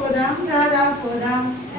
Podam, Rara Podam.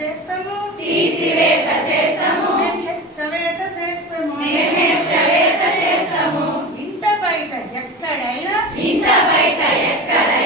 చేస్తాము. తీసివేత చేస్తాము. హెచ్చవేత చేస్తాము. హెచ్చవేత చేస్తాము. ఇంట బయట ఎక్కడైనా ఇంత బయట ఎక్కడ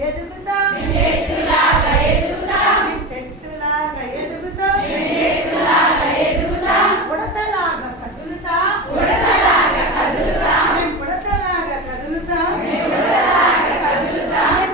ఎదుగుతాం చెట్టులాగా ఎదుగుతాం. చెట్టులాగా ఎదుగుతాం. చెట్టులాగా ఎదుగుతాం. ఉడతలాగా కదులుతాం. ఉడతలాగా కదులుతాం. మేము ఉడతలాగా కదులుతాం. మేము ఉడతలాగా కదులుతాం.